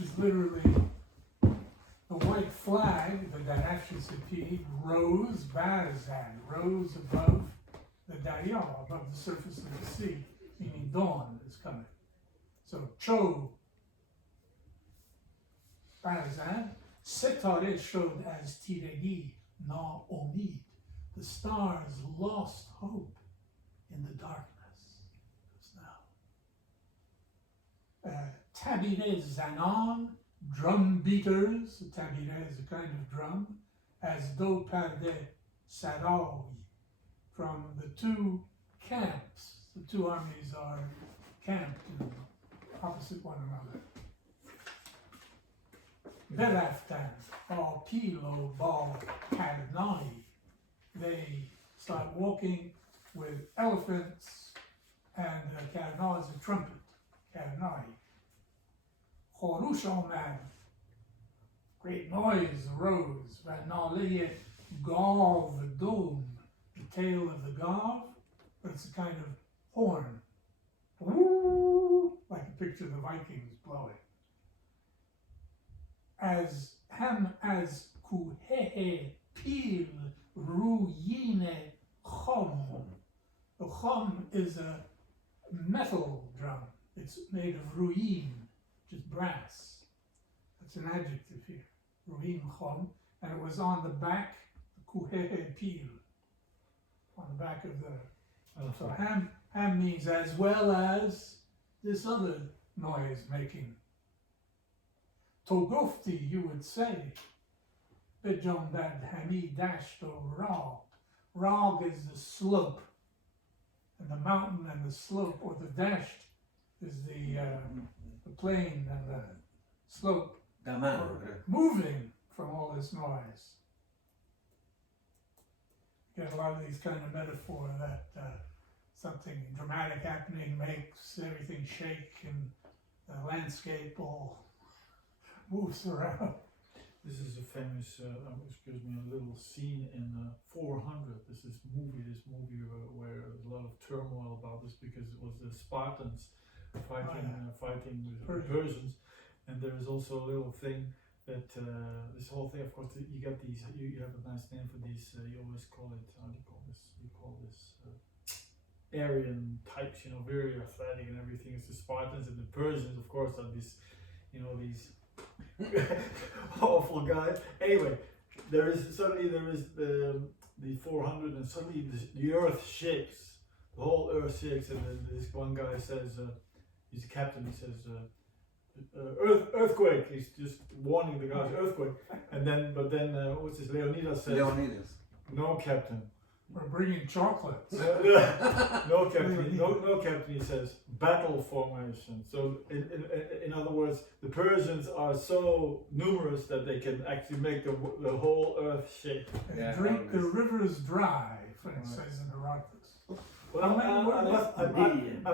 which is literally the white flag, the Darashi Sapid, rose, Barazan, rose above the Darya, above the surface of the sea, meaning dawn is coming. So, Cho, Barazan, Setare showed as Tiregi, Na Omid. The stars lost hope in the darkness. Now, Tabire Zanan, drum beaters. Tabire is a kind of drum, as Do Perde Sarawi, from the two camps. The two armies are camped opposite one another. Beraftan, Bal Pilo, Bal Kadnai. They start walking with elephants, and Kadnai is a trumpet. Kadnai. Chorush Oman, great noise arose. Vanaliye Gav Dum, the tail of the Gav, but it's a kind of horn. Woo, like a picture of the Vikings blowing. As Kuhehe Pil Ruyine Chom. The Chom is a metal drum. It's made of ruyin, which is brass. That's an adjective here. Ruyin Chom. And it was on the back, Kuhehe Pil, on the back of the. So ham means as well as this other noise making. Togofti, you would say. Bejombad Hami Dashto Rag. Rag is the slope, and the mountain and the slope, or the dashed is the plain and the slope. Moving from all this noise. You get a lot of these kind of metaphor that something dramatic happening makes everything shake and the landscape all moves around. This is a famous, excuse me, a little scene in 400. This movie where there's a lot of turmoil about this because it was the Spartans fighting with the Persians, and there is also a little thing that this whole thing. Of course, you get these. You have a nice name for these. You always call it. How do you call this? You call this Aryan types. You know, very athletic and everything. It's the Spartans, and the Persians, of course, are these. You know, these awful guys. Anyway, there is the 400, and suddenly the earth shakes. The whole earth shakes, and then this one guy says, he's a captain. He says, earthquake. He's just warning the guys, earthquake. And then, what's his Leonidas says, no, captain. We're bringing chocolates. No, captain. No, captain. He says battle formation. So, in other words, the Persians are so numerous that they can actually make the whole earth shake. And drink the rivers dry, it says in Herodotus. Well, I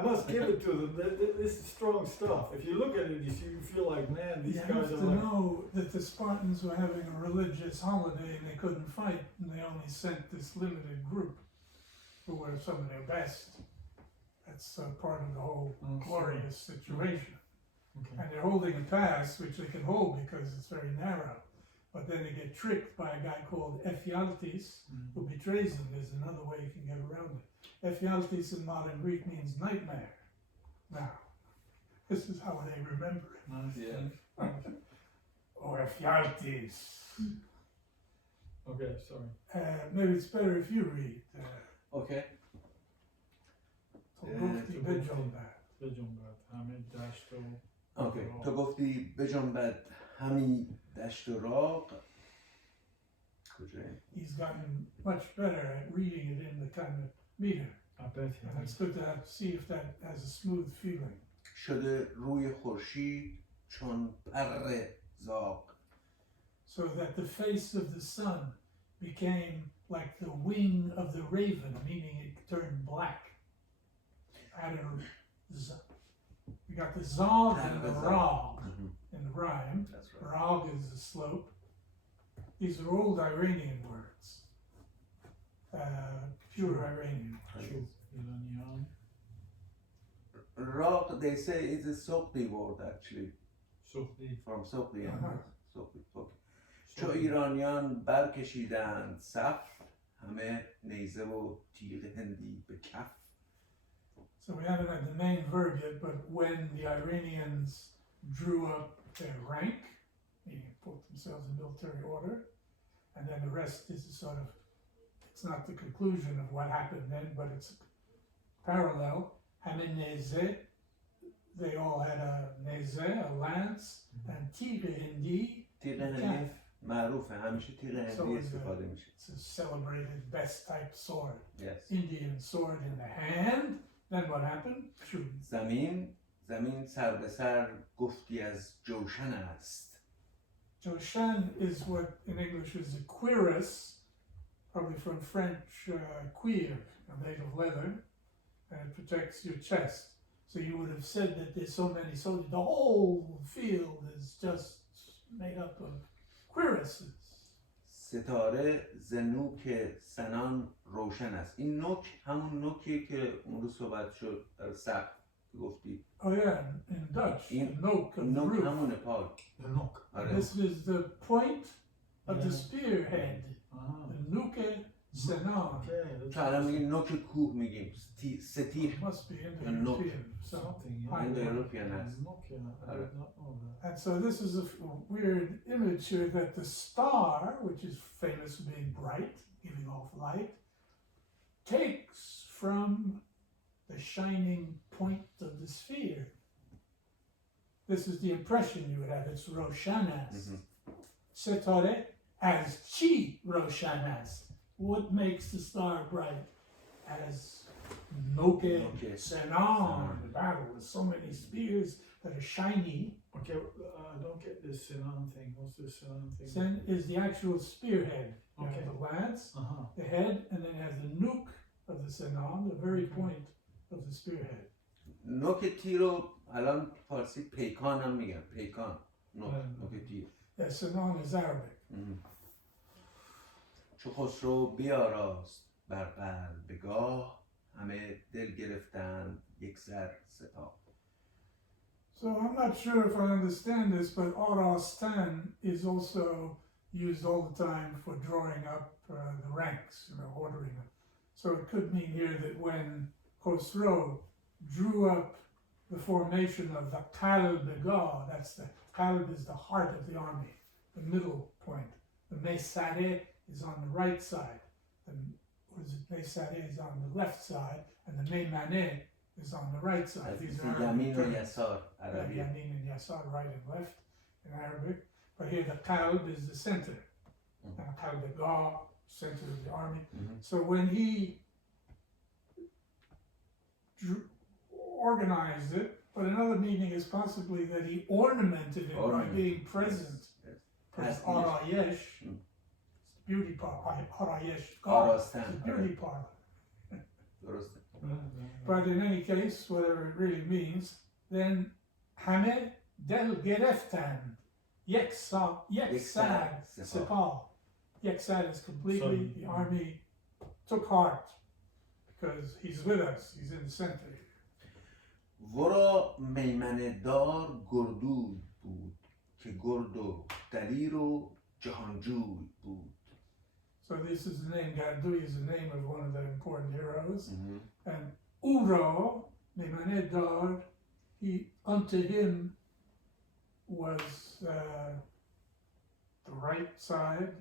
must give it to them. This is strong stuff. If you look at it, you feel like, man, these guys are like. You have to know that the Spartans were having a religious holiday and they couldn't fight, and they only sent this limited group who were some of their best. That's part of the whole glorious situation. Okay. And they're holding a pass, which they can hold because it's very narrow. But then they get tricked by a guy called Ephialtes, who betrays them. There's another way you can get around it. Ephialtes in modern Greek means nightmare. Now, this is how they remember it. Nice. Oh, Ephialtes. Okay, sorry. Maybe it's better if you read. Okay. Okay. تو گفتی بجنبد همی دشت و راق. He's gotten much better at reading it in the kind of meter. I bet he and it's good to see if that has a smooth feeling. شده روی خورشید چون پر زاغ. So that the face of the sun became like the wing of the raven, meaning it turned black. We got the zog and the rog in the rhyme. That's right. Rog is the slope. These are old Iranian words. Pure Iranian. Rog, they say, is a Sogdi word actually. سوختی. from سوقی. سوقی. چو سوختی. ایرانیان برکشیدند صف، همه نیزه و تیغ هندی به کف. So we haven't had the main verb yet, but when the Iranians drew up their rank, meaning put themselves in military order, and then the rest is a sort of, it's not the conclusion of what happened then, but it's parallel. Hamineze, they all had a neze, a lance, and tigre hindi. تیغ هندی معروفه، همیشه تیغ هندی استفاده میشه. It's a celebrated best type sword. Yes. Indian sword in the hand. Then what happened? Shoot. زمین سر به سر گفتی از جوشن است. Joshan is what in English is a cuirass, probably from French cuir, made of leather, and it protects your chest. So you would have said that there's so many soldiers, the whole field is just made up of cuirasses. ستاره ز نوک سنان روشن است. این نوک همون نوکیه که اون رو صحبت شد در سقف گفتی. Oh yeah, in Dutch, the nook of the نوک roof. همونه پای. The nook. This is the point of the spearhead, the nuke senan. که الان میگیم نوک کوه میگیم ستیخ. Must be Indo-European. Something, high Indo-European point. است. Nook, yeah. I did not know that. And so this is a weird image here that the star, which is famous for being bright, giving off light, takes from the shining point of the sphere. This is the impression you would have. It's Roshanas. Setare as Chi Roshanas. What makes the star bright? As Noke Senan, the battle with so many spears that are shiny. Okay, I don't get this Sinan thing. What's this Sinan thing? Sen is the actual spearhead. You Okay. have the lance, Uh-huh. the head, and then it has the nuke of the Senan, the very point of the spearhead. نوک تیر رو الان فارسی پیکان هم میگن. پیکان. نوک تیر. Yeah, Senan is Arabic. چو خسرو بیاراست بر قلبگاه، همه دل گرفتند یک سر سپاه. So I'm not sure if I understand this, but Arastan is also used all the time for drawing up the ranks, ordering them. So it could mean here that when Khosrow drew up the formation of the Qalb-e-Gah, that's the Qalb is the heart of the army, the middle point. The Mesare is on the right side. The Mesare is on the left side, and the Meymane is on the right side. These are یمین و یسار عربی. Yamin and Yasar, right and left in Arabic. But here the Qalb is the center. And Qalb-e-Gah, center of the army. So when he organized it, but another meaning is possibly that he ornamented it by being present. Because Arayesh, beauty parlor. Arayesh, God, is beauty parlor. درسته. But in any case, whatever it really means, then Hame del Gereftan, Yeksad Sepal. Yeksad is completely, the army took heart because he's with us, he's in the center. ورا میمنه دار گردوی بود که گرد و دلیر و جهانجوی بود. So this is the name, Gardui is the name of one of the important heroes. And Uro, Meimane Dar, unto him was the right side,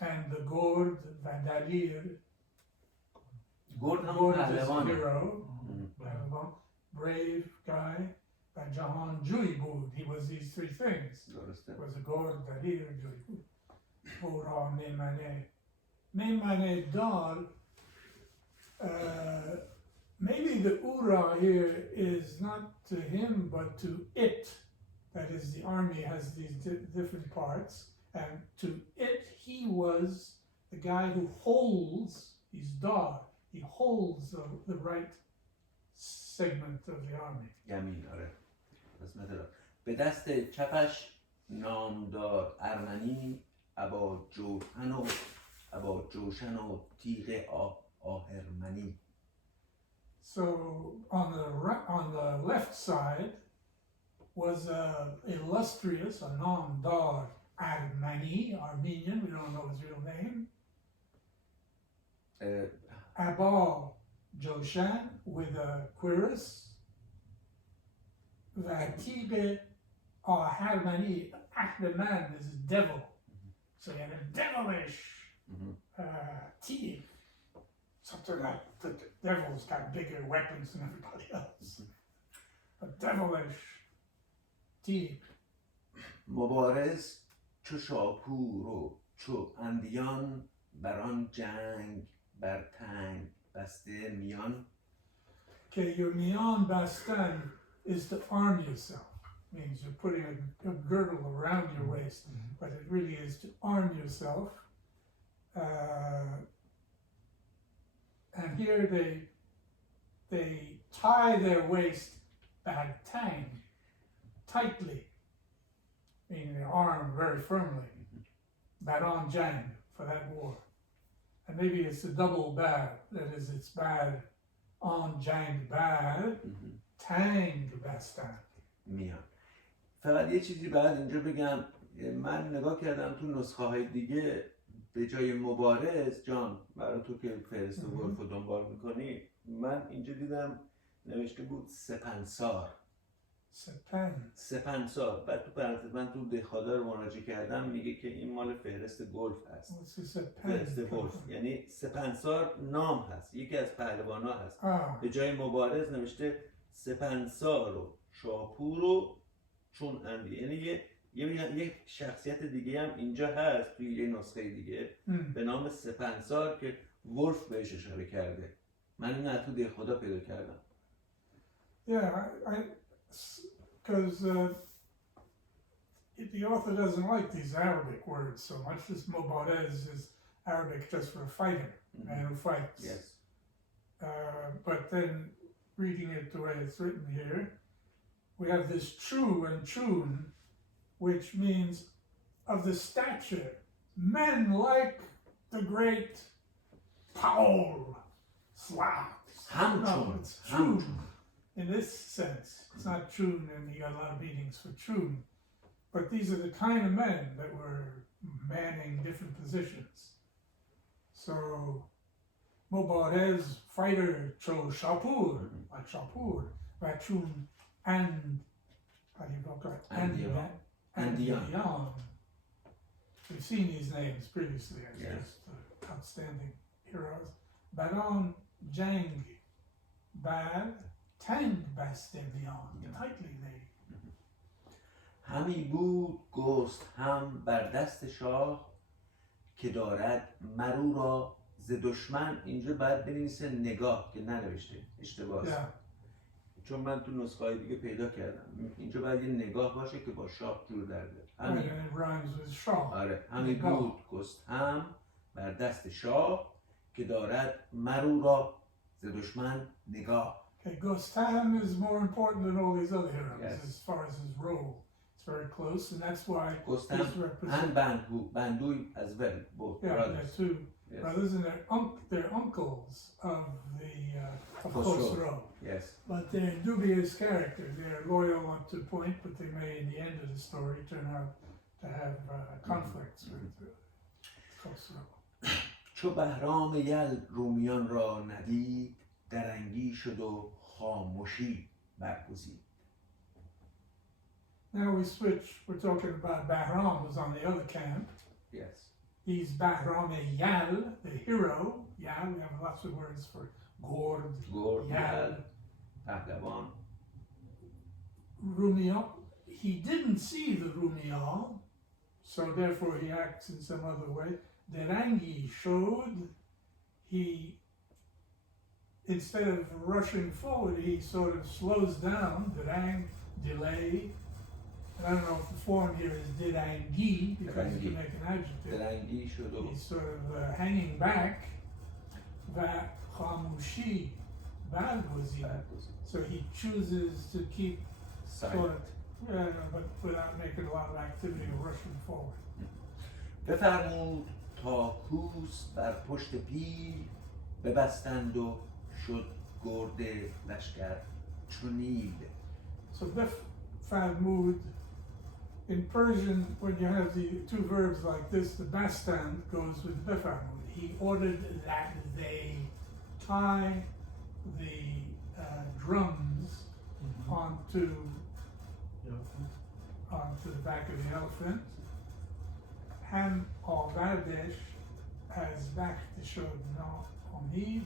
and the Gord, Vandalir, گرد هم Gord is a پهلوانه. hero, Pehlevan, brave guy, and Jahan Juibud, he was these three things. درسته. Was a Gord, Dalir, Juibud. Ura, Meimane. Meimane Dar, maybe the Ura here is not to him, but to it. That is, the army has these different parts, and to it, he was the guy who holds, he's Dar, he holds the right segment of the army. یمین آره. قسمت را. به دست چپش نامدار ارمنی ابا جوشن و تیغ So on the left side, was illustrious, a non-Dar Armani, Armenian, we don't know his real name. Abal Joshan with a querus. Vatibe Harmani, Ahman is a devil. So he had a devilish team. Something like the devil's got bigger weapons than everybody else. A devilish team. مبارز چو شاپور و چو اندیان بران جنگ بر تنگ بسته میان. Okay, your mian bastan is to arm yourself. Means you're putting a girdle around your waist, but it really is to arm yourself. And here they tie their waist tang tightly, meaning they arm very firmly. Baron jang for that war. And maybe it's a double bad, that is, it's bad on jang bad, tang bastan. میان. فقط یه چیزی بعد اینجا بگم، من نگاه کردم تو نسخه های دیگه به جای مبارز جان، برای تو که فهرست ولف رو دنبال میکنی، من اینجا دیدم نوشته بود سپنسار. سپنسار. بعد تو پرانتز من تو دهخادا رو مراجعه کردم، میگه که این مال فهرست گلف هست. فهرست گلف یعنی سپنسار نام هست، یکی از پهلوانا هست. به جای مبارز نوشته سپنسار و شاپور و چون اندی، یعنی یه شخصیت دیگه هم اینجا هست توی یه نسخه دیگه به نام سپنسار که ولف بهش اشاره کرده. من این تو دهخدا پیدا کردم. Yeah, because the author doesn't like these Arabic words so much. This Mobarez is Arabic just for a fighter, man who fights. Yes. But then reading it the way it's written here, we have this true and chun, which means of the stature, men like the great Paul Slavs. No, it's chun in this sense. It's not chun, and he got a lot of meanings for chun. But these are the kind of men that were manning different positions. So, Mobarez, fighter, cho shapur, like shapur, Vachun, and how do you call that? Andiyan. We've seen these names previously as just outstanding heroes. Baron Jang Bad Tang Bastemian. Tightly they. همی بود گست هم بر دست شاه که دارد مرو را ز دشمن. اینجا باید بنویسه نگاه که ننوشته، اشتباهه. چون من تو نسخه های دیگه پیدا کردم اینجا باید یه نگاه باشه که با شاه جور در بیاد. آره، همی بود گست هم بر دست شاه که دارد مرو را ز دشمن نگاه. Okay, Gostam is more important than all these other heroes as far as his role. It's very close, and that's why Gostam and Bandu as well, both brothers. They're two brothers, and they're uncles of Khosrow. Yes. But they're dubious characters. They're loyal up to a point, but they may, in the end of the story, turn out to have conflicts with Khosrow. چو بهرام یل رومیان را ندید درنگی شد و خاموشی برگزید. Now we switch. We're talking about Bahram was on the other camp. Yes. He's Bahram Yal, the hero. Yal, we have lots of words for Gord, Yal. Pahlavan. Rumiyan, he didn't see the Rumiyan, so therefore he acts in some other way. Derangi showed he, instead of rushing forward, he sort of slows down. Derang, delay. And I don't know if the form here is Derangi, because you can make an adjective. He's sort of hanging back. Va khamushi, so he chooses to keep silent, but without making a lot of activity or rushing forward. بفرمود تا کوس بر پشت پیل ببستند و شد گرد لشکر چو نیل. So Farmud. In Persian, when you have the two verbs like this, the bastan goes with befarmud. He ordered that they tie the drums onto the back of the elephant. Ham or Vardesh as back to show no omid.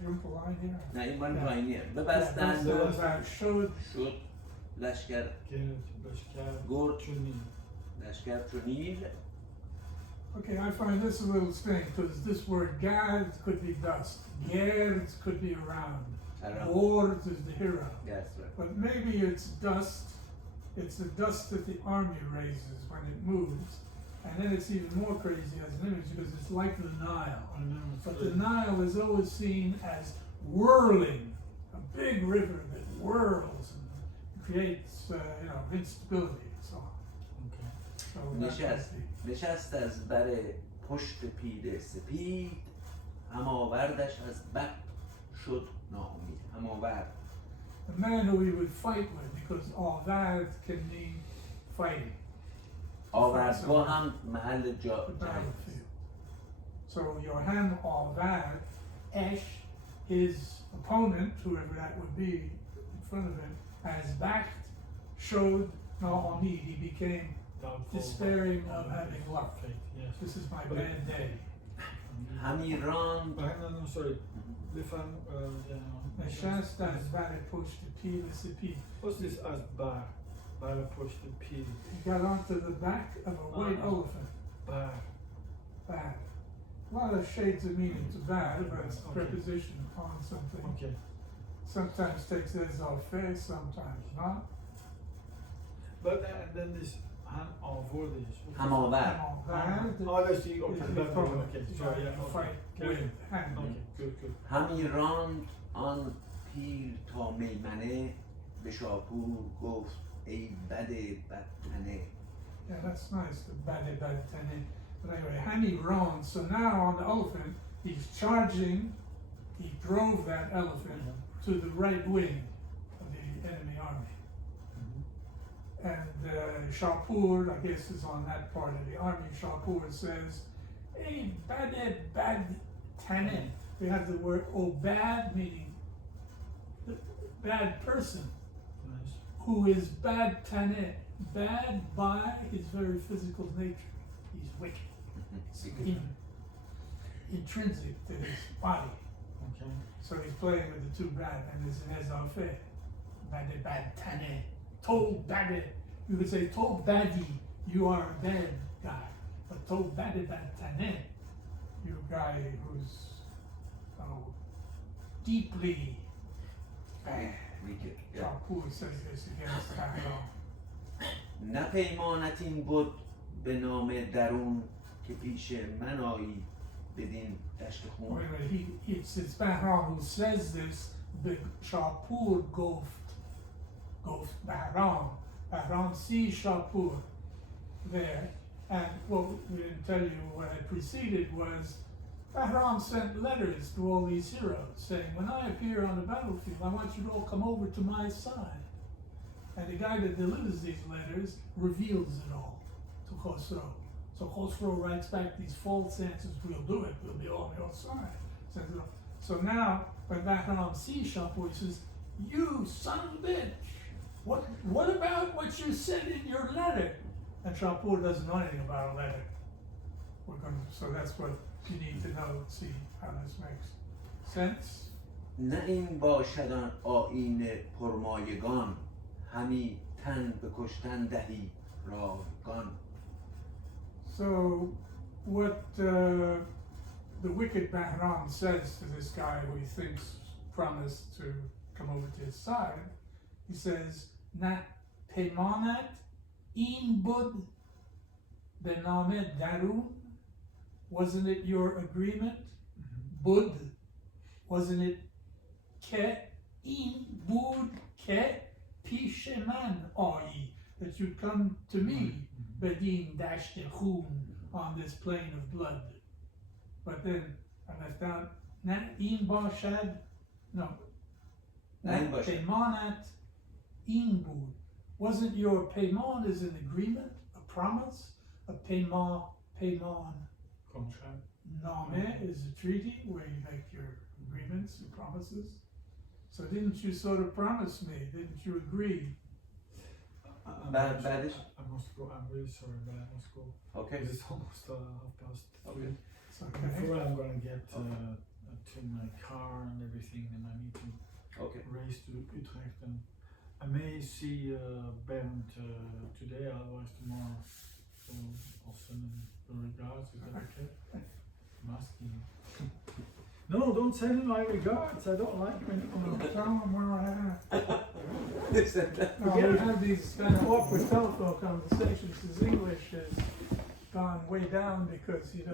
Jump a line here. نه این مال پایینیه. ببستن شد لشکر گرد لشکر چونیل. Okay, I find this a little strange because this word gad could be dust, gerd could be around, gord is the hero. Yes, right. But maybe it's dust, it's the dust that the army raises when it moves. And then it's even more crazy as an image because it's like the Nile. But the Nile is always seen as whirling, a big river that whirls and creates, instability and so on. Okay. So نشست از بر پشت پیر سپید، هماوردش از بد شد ناامید. هماورد. The man who we would fight with, because all that can mean fighting. آوردگاه هم محل جنگ. So Yohan Alvad, Esh, his opponent, whoever that would be in front of him, as backed, showed Naomi. He became despairing of having luck. Yes. This is my bad day. همیران نشست از بر پشت پیر سپید. What's this as bar? Bar پشت پیر. He got onto the back of a white elephant. Bar. Bad. A lot of shades of meaning to bad, but it's a preposition upon something. Okay. Sometimes takes it as our face, sometimes not. But then this hand over this. هماورد. Oh, that's the okay. Sorry, yeah. Fight with hand. Okay, good. همیران آن پیر تا میمنه، به شاپور گفت ای بد بدتنه. Yeah, that's nice, the bad tene. But anyway, Hani Ron, so now on the elephant, he's charging, he drove that elephant to the right wing of the enemy army. And Shapur, I guess, is on that part of the army. Shapur says, hey, bad tane. We have the word obad, meaning bad person. Nice. Who is bad tane. Bad by his very physical nature. He's wicked. It's intrinsic to his body. Okay. So he's playing with the two bad, and there's an ezafe. Bad tane. Told bad. You could say told baddie, you are a bad guy. But told bad tane, you're a guy who's deeply bad. Shapur says this against Tahran. نه پیمانت این بود به نام درون که پیش من آیی بدین دشت خون. It's Bahram who says this, but Shapur Goft Bahram sees Shapur there, and what we didn't tell you what had preceded was Bahram sent letters to all these heroes saying, when I appear on the battlefield, I want you to all come over to my side. And the guy that delivers these letters reveals it all to Khosrow. So Khosrow writes back these false answers, we'll do it, we'll be on your side. So now, when Bahram sees Shapur, he says, you son of a bitch, what about what you said in your letter? And Shapur doesn't know anything about a letter. So that's what you need to know, see how this makes sense. نه این باشد آیین پرمایگان، همی تن به کشتن دهی رایگان. So what the wicked Bahram says to this guy who he thinks promised to come over to his side, he says, Na peymanat in bud bename darun, wasn't it your agreement? Bud, wasn't it ke in bud ke pisheman ai, that you'd come to me, bedin dashte khun, on this plain of blood. But then I left out, na in bashad, no, na peymanat inboed. Wasn't your paiement is an agreement, a promise? A paiement, Contract. Shahnameh is a treaty where you make your agreements and promises. So didn't you sort of promise me? Didn't you agree? بعدش I must go. I'm really sorry, but I must go. okay. It's almost 3:30. Okay. It's okay. Before I'm gonna get to my car and everything, and I need to Okay. race to Utrecht, and I may see Bernd today, otherwise tomorrow. So I'll send him the regards. Is that okay? I'm asking you. No, don't send him my regards. I don't like when you come Well, out. tell them where I am. Listen, No, we have these kind of awkward telephone conversations. His English has gone way down because he doesn't